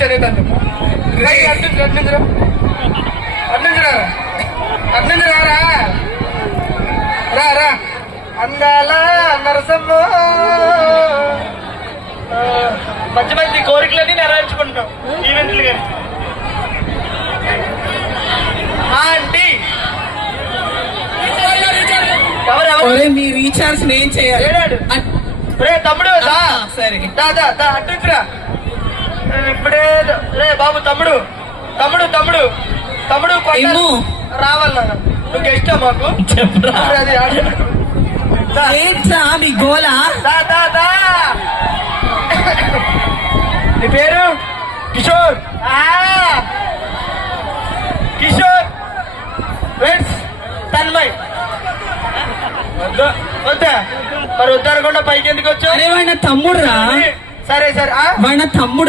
వచ్చారు అట్నుంచిరా రా అందాల నరసమ్మ మంచి మంచి కోరికలన్నీ నెరవేర్చుకుంటాం ఈవెంట్లు కానీ ఆంటీ మీ రీఛార్జ్ నేను చేయాలి. రే తమ్ముడు సరే అట్టిరా ఇప్పుడే రే బాబు తమ్ముడు తమ్ముడు తమ్ముడు తమ్ముడు రావాలన్నా నువ్వు గెస్టా మాకు అది మీ గోలా నీ పేరు కిషోర్ కిషోర్ ఫ్రెండ్స్ తన్మయ్ వద్దా మరి వద్దనకుండా పైకి ఎందుకు వచ్చావు? తమ్ముడు రా. సరే వాడి తమ్ముడు.